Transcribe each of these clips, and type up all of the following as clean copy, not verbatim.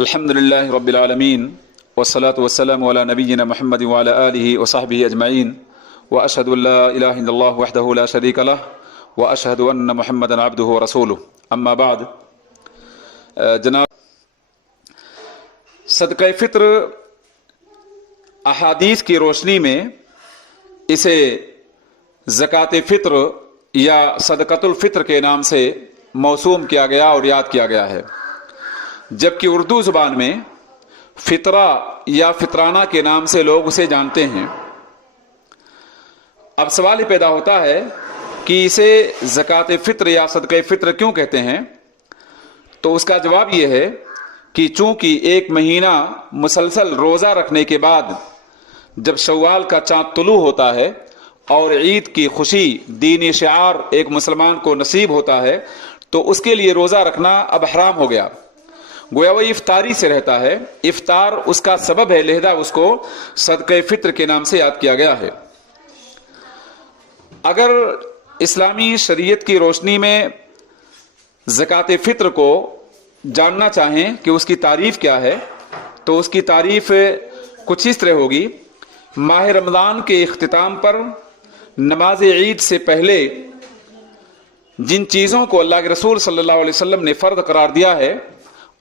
الحمدللہ رب العالمین والصلاة والسلام علی نبینا محمد وعلی آلہ وصحبہ اجمعین واشہد ان لا الہ الا اللہ وحدہ لا شریک لہ واشہد ان محمدا عبدہ ورسولہ اما بعد. جناب، صدقہ فطر احادیث کی روشنی میں اسے زکوٰۃ فطر یا صدقۃ الفطر کے نام سے موسوم کیا گیا اور یاد کیا گیا ہے، جبکہ اردو زبان میں فطرہ یا فطرانہ کے نام سے لوگ اسے جانتے ہیں. اب سوال یہ پیدا ہوتا ہے کہ اسے زکوٰۃ فطر یا صدقہ فطر کیوں کہتے ہیں؟ تو اس کا جواب یہ ہے کہ چونکہ ایک مہینہ مسلسل روزہ رکھنے کے بعد جب شوال کا چاند طلوع ہوتا ہے اور عید کی خوشی دینی شعار ایک مسلمان کو نصیب ہوتا ہے تو اس کے لیے روزہ رکھنا اب حرام ہو گیا، گویا وہ افطاری سے رہتا ہے. افطار اس کا سبب ہے، لہذا اس کو صدقہ فطر کے نام سے یاد کیا گیا ہے. اگر اسلامی شریعت کی روشنی میں زکوٰۃ فطر کو جاننا چاہیں کہ اس کی تعریف کیا ہے تو اس کی تعریف کچھ اس طرح ہوگی: ماہ رمضان کے اختتام پر نماز عید سے پہلے جن چیزوں کو اللہ کے رسول صلی اللہ علیہ وسلم نے فرض قرار دیا ہے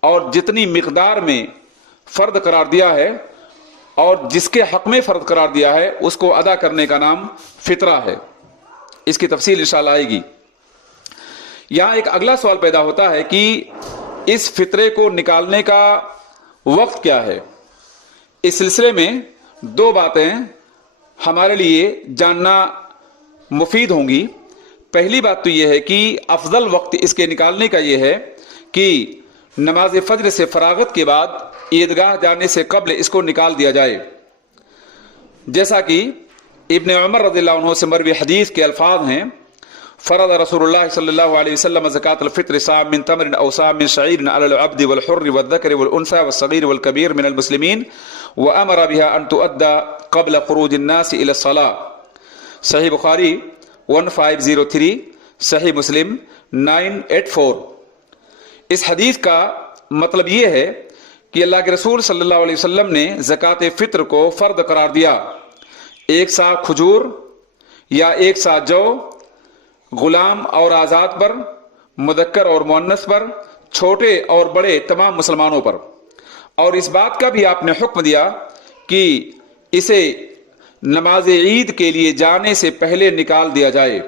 اور جتنی مقدار میں فرض قرار دیا ہے اور جس کے حق میں فرض قرار دیا ہے اس کو ادا کرنے کا نام فطرہ ہے. اس کی تفصیل انشاءاللہ آئے گی. یہاں ایک اگلا سوال پیدا ہوتا ہے کہ اس فطرے کو نکالنے کا وقت کیا ہے. اس سلسلے میں دو باتیں ہمارے لیے جاننا مفید ہوں گی. پہلی بات تو یہ ہے کہ افضل وقت اس کے نکالنے کا یہ ہے کہ نماز فجر سے فراغت کے بعد عیدگاہ جانے سے قبل اس کو نکال دیا جائے، جیسا کہ ابن عمر رضی اللہ عنہ سے مروی حدیث کے الفاظ ہیں: فرض رسول اللہ صلی اللہ علیہ وسلم زکاة الفطر صاع من تمر او صاع من شعیر علی العبد والحر والذکر والانثى والصغیر والکبیر من المسلمین وامر بها ان تؤدى قبل خروج الناس الى الصلاة. صحیح بخاری 1503، صحیح مسلم 984. اس حدیث کا مطلب یہ ہے کہ اللہ کے رسول صلی اللہ علیہ وسلم نے زکوٰۃ فطر کو فرض قرار دیا. ایک سا کھجور یا ایک سا جو غلام اور آزاد پر، مذکر اور مؤنث پر، چھوٹے اور بڑے تمام مسلمانوں پر. اور اس بات کا بھی آپ نے حکم دیا کہ اسے نماز عید کے لیے جانے سے پہلے نکال دیا جائے.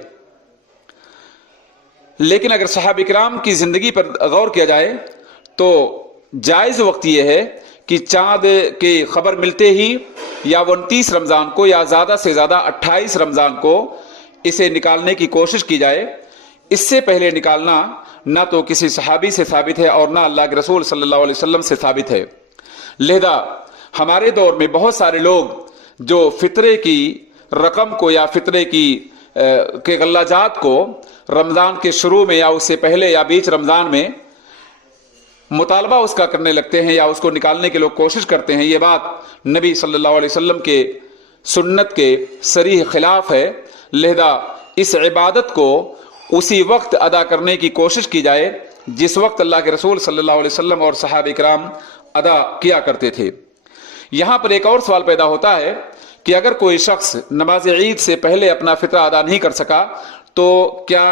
لیکن اگر صحابہ کرام کی زندگی پر غور کیا جائے تو جائز وقت یہ ہے کہ چاند کی خبر ملتے ہی یا 29 رمضان کو یا زیادہ سے زیادہ 28 رمضان کو اسے نکالنے کی کوشش کی جائے. اس سے پہلے نکالنا نہ تو کسی صحابی سے ثابت ہے اور نہ اللہ کے رسول صلی اللہ علیہ وسلم سے ثابت ہے. لہذا ہمارے دور میں بہت سارے لوگ جو فطرے کی رقم کو یا فطرے کے غلہ جات کو رمضان کے شروع میں یا اس سے پہلے یا بیچ رمضان میں مطالبہ اس کا کرنے لگتے ہیں یا اس کو نکالنے کے لوگ کوشش کرتے ہیں، یہ بات نبی صلی اللہ علیہ وسلم کے سنت کے صریح خلاف ہے. لہذا اس عبادت کو اسی وقت ادا کرنے کی کوشش کی جائے جس وقت اللہ کے رسول صلی اللہ علیہ وسلم اور صحابہ کرام ادا کیا کرتے تھے. یہاں پر ایک اور سوال پیدا ہوتا ہے کہ اگر کوئی شخص نماز عید سے پہلے اپنا فطرہ ادا نہیں کر سکا تو کیا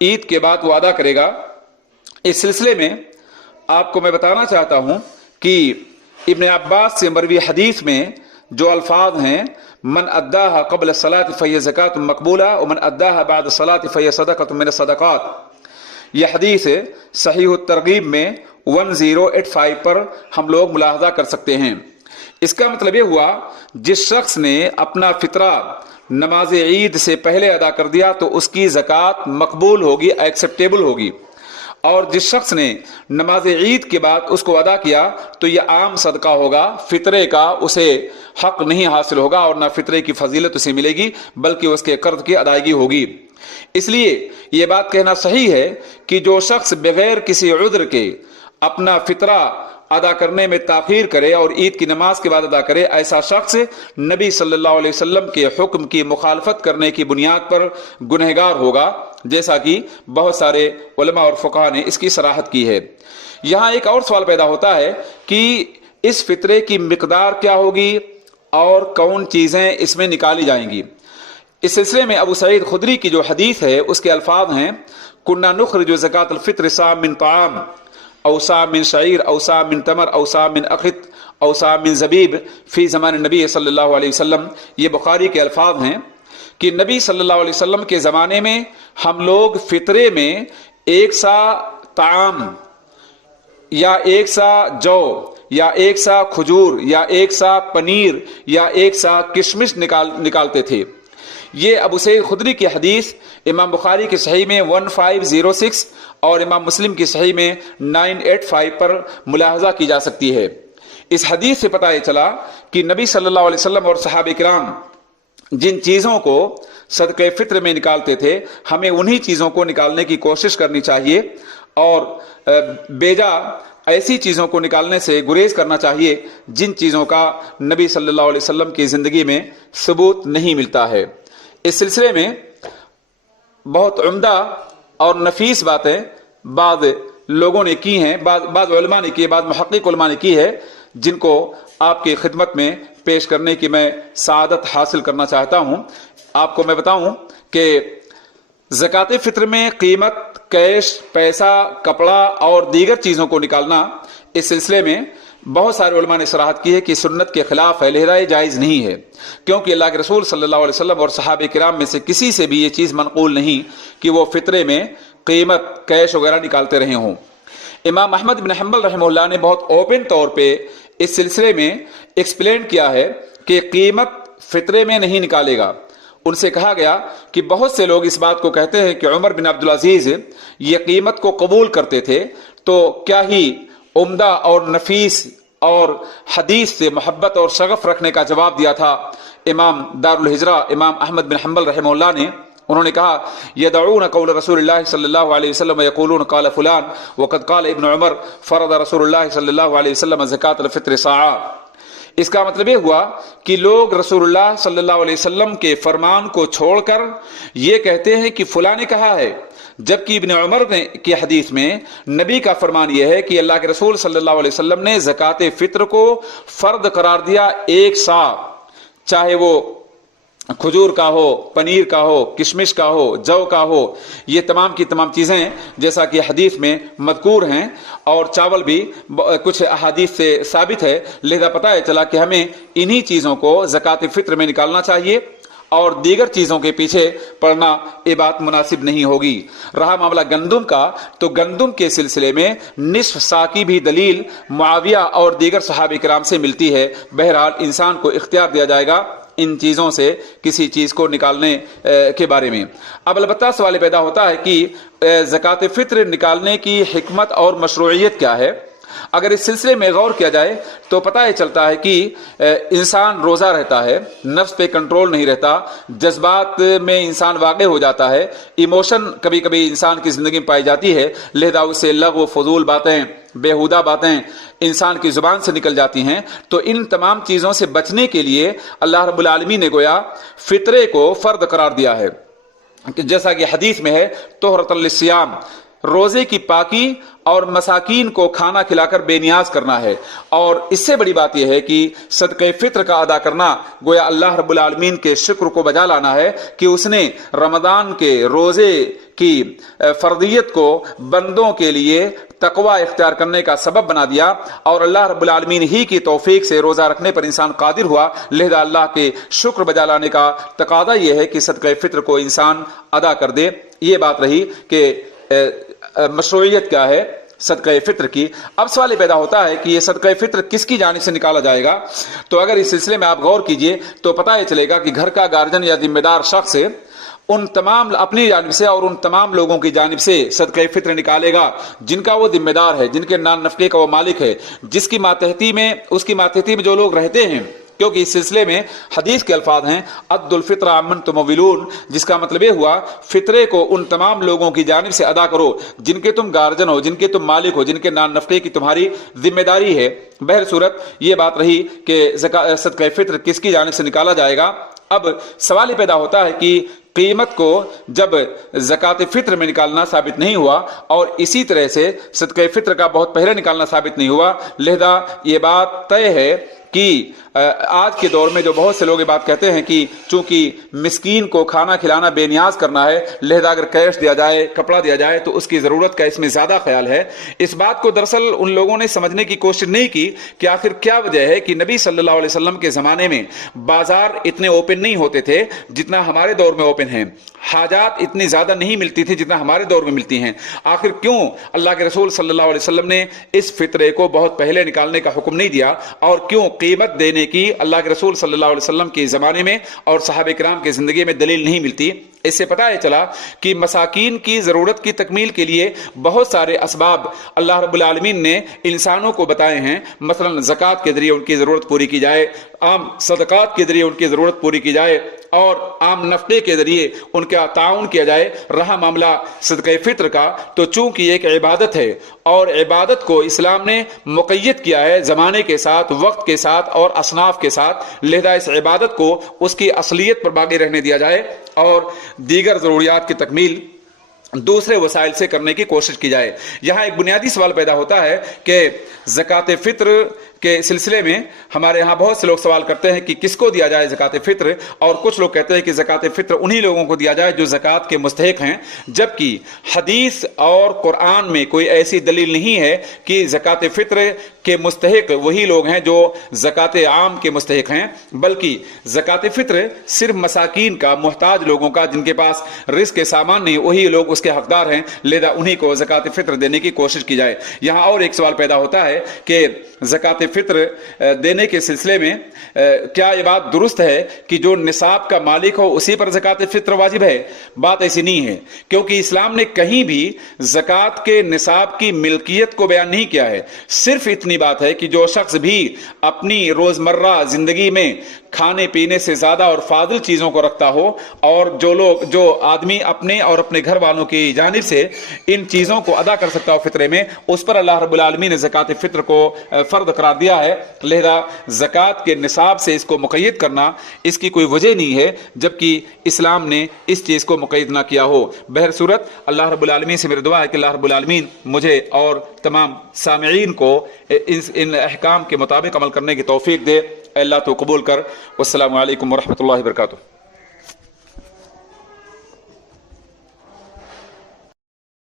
عید کے بعد وہ ادا کرے گا؟ اس سلسلے میں آپ کو میں بتانا چاہتا ہوں کہ ابن عباس سے مروی حدیث میں جو الفاظ ہیں: من اداها قبل الصلاة فهي زکاة مقبولہ ومن اداها بعد الصلاة فهي صدقة من الصدقات، یہ حدیث صحیح الترغیب میں 1085 پر ہم لوگ ملاحظہ کر سکتے ہیں. اس کا مطلب یہ ہوا جس شخص نے اپنا فطرہ نماز عید سے پہلے ادا کر دیا تو اس کی زکوٰۃ مقبول ہوگی، ایکسیپٹیبل ہوگی، اور جس شخص نے نماز عید کے بعد اس کو ادا کیا تو یہ عام صدقہ ہوگا، فطرے کا اسے حق نہیں حاصل ہوگا اور نہ فطرے کی فضیلت اسے ملے گی بلکہ اس کے قرض کی ادائیگی ہوگی. اس لیے یہ بات کہنا صحیح ہے کہ جو شخص بغیر کسی عذر کے اپنا فطرہ ادا کرنے میں تاخیر کرے اور عید کی نماز کے بعد ادا کرے، ایسا شخص نبی صلی اللہ علیہ وسلم کے حکم کی مخالفت کرنے کی بنیاد پر گنہگار ہوگا، جیسا کہ بہت سارے علماء اور فقہاء نے اس کی صراحت کی ہے. یہاں ایک اور سوال پیدا ہوتا ہے کہ اس فطرے کی مقدار کیا ہوگی اور کون چیزیں اس میں نکالی جائیں گی۔ اس سلسلے میں ابو سعید خدری کی جو حدیث ہے اس کے الفاظ ہیں کننا نخرج زکاۃ الفطر صاع من طعام او صاع من شعیر او صاع من تمر او صاع من اخت او صاع من زبیب فی زمان نبی صلی اللہ علیہ وسلم۔ یہ بخاری کے الفاظ ہیں کہ نبی صلی اللہ علیہ وسلم کے زمانے میں ہم لوگ فطرے میں ایک سا طعام یا ایک سا جو یا ایک سا کھجور یا ایک سا پنیر یا ایک سا کشمش نکالتے تھے۔ یہ ابو سعید خدری کی حدیث امام بخاری کی صحیح میں 1506 اور امام مسلم کی صحیح میں 985 پر ملاحظہ کی جا سکتی ہے۔ اس حدیث سے پتہ یہ چلا کہ نبی صلی اللہ علیہ وسلم اور صحابہ کرام جن چیزوں کو صدقہ فطر میں نکالتے تھے ہمیں انہی چیزوں کو نکالنے کی کوشش کرنی چاہیے اور بیجا ایسی چیزوں کو نکالنے سے گریز کرنا چاہیے جن چیزوں کا نبی صلی اللہ علیہ وسلم کی زندگی میں ثبوت نہیں ملتا ہے۔ اس سلسلے میں بہت عمدہ اور نفیس باتیں بعض لوگوں نے کی ہیں، بعض علماء نے کی، بعض محقق علماء نے کی ہے، جن کو آپ کی خدمت میں پیش کرنے کی میں سعادت حاصل کرنا چاہتا ہوں۔ آپ کو میں بتاؤں کہ زکوٰۃ فطر میں قیمت، کیش، پیسہ، کپڑا اور دیگر چیزوں کو نکالنا اس سلسلے میں بہت سارے علماء نے صراحت کی ہے کہ سنت کے خلاف ہے، لہذا یہ جائز نہیں ہے، کیونکہ اللہ کے رسول صلی اللہ علیہ وسلم اور صحابہ کرام میں سے کسی سے بھی یہ چیز منقول نہیں کہ وہ فطرے میں قیمت، کیش وغیرہ نکالتے رہے ہوں۔ امام احمد بن حنبل رحمہ اللہ نے بہت اوپن طور پہ اس سلسلے میں ایکسپلین کیا ہے کہ قیمت فطرے میں نہیں نکالے گا۔ ان سے کہا گیا کہ بہت سے لوگ اس بات کو کہتے ہیں کہ عمر بن عبدالعزیز یہ قیمت کو قبول کرتے تھے، تو کیا ہی عمدہ اور نفیس اور حدیث سے محبت اور شغف رکھنے کا جواب دیا تھا امام دار الہجرہ امام احمد بن حنبل رحمہ اللہ نے۔ انہوں نے کہا یدعون قول رسول اللہ صلی اللہ علیہ وسلم یقولون قال فلان وقد قال ابن عمر فرض رسول اللہ صلی اللہ علیہ وسلم زکاۃ الفطر صاعا۔ اس کا مطلب یہ ہوا کہ لوگ رسول اللہ صلی اللہ علیہ وسلم کے فرمان کو چھوڑ کر یہ کہتے ہیں کہ فلاں نے کہا ہے، جبکہ ابن عمر کی حدیث میں نبی کا فرمان یہ ہے کہ اللہ کے رسول صلی اللہ علیہ وسلم نے زکوٰۃ فطر کو فرض قرار دیا ایک سا، چاہے وہ کھجور کا ہو، پنیر کا ہو، کشمش کا ہو، جو کا ہو، یہ تمام کی تمام چیزیں جیسا کہ حدیث میں مذکور ہیں، اور چاول بھی کچھ احادیث سے ثابت ہے، لہذا پتہ ہے چلا کہ ہمیں انہی چیزوں کو زکوٰۃ فطر میں نکالنا چاہیے اور دیگر چیزوں کے پیچھے پڑنا یہ بات مناسب نہیں ہوگی۔ رہا معاملہ گندم کا، تو گندم کے سلسلے میں نصف سا کی بھی دلیل معاویہ اور دیگر صحابہ کرام سے ملتی ہے۔ بہرحال انسان کو اختیار دیا جائے گا ان چیزوں سے کسی چیز کو نکالنے کے بارے میں۔ اب البتہ سوال پیدا ہوتا ہے کہ زکوٰۃ فطر نکالنے کی حکمت اور مشروعیت کیا ہے؟ اگر اس سلسلے میں غور کیا جائے تو پتہ یہ چلتا ہے کہ انسان روزہ رہتا ہے، نفس پہ کنٹرول نہیں رہتا، جذبات میں انسان واقع ہو جاتا ہے، ایموشن کبھی کبھی انسان کی زندگی میں پائی جاتی ہے، لہذا اس سے لغو، فضول باتیں، بیہودہ باتیں انسان کی زبان سے نکل جاتی ہیں۔ تو ان تمام چیزوں سے بچنے کے لیے اللہ رب العالمین نے گویا فطرے کو فرض قرار دیا ہے، جیسا کہ حدیث میں ہے طہرۃ للصیام، روزے کی پاکی اور مساکین کو کھانا کھلا کر بے نیاز کرنا ہے۔ اور اس سے بڑی بات یہ ہے کہ صدقہ فطر کا ادا کرنا گویا اللہ رب العالمین کے شکر کو بجا لانا ہے کہ اس نے رمضان کے روزے کی فرضیت کو بندوں کے لیے تقوی اختیار کرنے کا سبب بنا دیا، اور اللہ رب العالمین ہی کی توفیق سے روزہ رکھنے پر انسان قادر ہوا، لہذا اللہ کے شکر بجا لانے کا تقاضا یہ ہے کہ صدقہ فطر کو انسان ادا کر دے۔ یہ بات رہی کہ مشروعیت کیا ہے صدقہ فطر کی۔ اب سوال پیدا ہوتا ہے کہ یہ صدقہ فطر کس کی جانب سے نکالا جائے گا؟ تو اگر اس سلسلے میں آپ غور کیجئے تو پتہ یہ چلے گا کہ گھر کا گارجن یا ذمہ دار شخص ان تمام اپنی جانب سے اور ان تمام لوگوں کی جانب سے صدقہ فطر نکالے گا جن کا وہ ذمہ دار ہے، جن کے نان نفقے کا وہ مالک ہے، جس کی ماتحتی میں اس کی ماتحتی میں جو لوگ رہتے ہیں، کیونکہ اس سلسلے میں حدیث کے الفاظ ہیں عد الفطر عمن تمولون، جس کا مطلب یہ ہوا فطرے کو ان تمام لوگوں کی جانب سے ادا کرو جن کے تم گارجن ہو، جن کے تم مالک ہو، جن کے نان نفقے کی تمہاری ذمہ داری ہے۔ بہر صورت یہ بات رہی کہ صدقہ فطر کس کی جانب سے نکالا جائے گا۔ اب سوال یہ پیدا ہوتا ہے کہ قیمت کو جب زکات فطر میں نکالنا ثابت نہیں ہوا اور اسی طرح سے صدقہ فطر کا بہت پہلے نکالنا ثابت نہیں ہوا، لہذا یہ بات طے ہے کہ آج کے دور میں جو بہت سے لوگ یہ بات کہتے ہیں کہ چونکہ مسکین کو کھانا کھلانا بے نیاز کرنا ہے، لہذا اگر کیش دیا جائے، کپڑا دیا جائے تو اس کی ضرورت کا اس میں زیادہ خیال ہے۔ اس بات کو دراصل ان لوگوں نے سمجھنے کی کوشش نہیں کی کہ آخر کیا وجہ ہے کہ نبی صلی اللہ علیہ وسلم کے زمانے میں بازار اتنے اوپن نہیں ہوتے تھے جتنا ہمارے دور میں اوپن ہیں، حاجات اتنی زیادہ نہیں ملتی تھی جتنا ہمارے دور میں ملتی ہیں، آخر کیوں اللہ کے رسول صلی اللہ علیہ وسلم نے اس فطرے کو بہت پہلے نکالنے کا حکم نہیں دیا، اور کیوں قیمت دینے کی اللہ کے رسول صلی اللہ علیہ وسلم کے زمانے میں اور صحابہ کرام کی زندگی میں دلیل نہیں ملتی؟ اس سے پتہ یہ چلا کہ مساکین کی ضرورت کی تکمیل کے لیے بہت سارے اسباب اللہ رب العالمین نے انسانوں کو بتائے ہیں، مثلا زکوٰۃ کے ذریعے ان کی ضرورت پوری کی جائے، عام صدقات کے ذریعے ان کی ضرورت پوری کی جائے، اور عام نفقے کے ذریعے ان کا تعاون کیا جائے۔ رہا معاملہ صدقہ فطر کا، تو چونکہ یہ ایک عبادت ہے اور عبادت کو اسلام نے مقید کیا ہے زمانے کے ساتھ، وقت کے ساتھ اور اصناف کے ساتھ، لہذا اس عبادت کو اس کی اصلیت پر باقی رہنے دیا جائے اور دیگر ضروریات کی تکمیل دوسرے وسائل سے کرنے کی کوشش کی جائے۔ یہاں ایک بنیادی سوال پیدا ہوتا ہے کہ زکوٰۃ فطر کے سلسلے میں ہمارے ہاں بہت سے لوگ سوال کرتے ہیں کہ کس کو دیا جائے زکوٰۃ فطر، اور کچھ لوگ کہتے ہیں کہ زکوٰۃ فطر انہی لوگوں کو دیا جائے جو زکوٰۃ کے مستحق ہیں، جبکہ حدیث اور قرآن میں کوئی ایسی دلیل نہیں ہے کہ زکوٰۃ فطر کے مستحق وہی لوگ ہیں جو زکوٰۃ عام کے مستحق ہیں، بلکہ زکوٰۃ فطر صرف مساکین کا، محتاج لوگوں کا، جن کے پاس رزق کے سامان نہیں، وہی لوگ اس کے حقدار ہیں، لہذا انہی کو زکوٰۃ فطر دینے کی کوشش کی جائے۔ یہاں اور ایک سوال پیدا ہوتا ہے کہ زکوٰۃ فطر دینے کے سلسلے میں کیا یہ بات درست ہے کہ جو نصاب کا مالک ہو اسی پر زکوٰۃ فطر واجب ہے؟ بات ایسی نہیں ہے، کیونکہ اسلام نے کہیں بھی زکوٰۃ کے نصاب کی ملکیت کو بیان نہیں کیا ہے، صرف اتنی بات ہے کہ جو شخص بھی اپنی روزمرہ زندگی میں کھانے پینے سے زیادہ اور فاضل چیزوں کو رکھتا ہو، اور جو آدمی اپنے اور اپنے گھر والوں کی جانب سے ان چیزوں کو ادا کر سکتا ہو فطرے میں، اس پر اللہ رب العالمین نے زکوٰۃ فطر کو فرض قرار دیا ہے، لہذا زکوٰۃ کے نصاب سے اس کو مقید کرنا اس کی کوئی وجہ نہیں ہے، جبکہ اسلام نے اس چیز کو مقید نہ کیا ہو۔ بہرصورت اللہ رب العالمین سے میری دعا ہے کہ اللہ رب العالمین مجھے اور تمام سامعین کو ان احکام کے مطابق عمل کرنے کی توفیق دے۔ اللہ تو قبول کر۔ والسلام علیکم ورحمۃ اللہ وبرکاتہ۔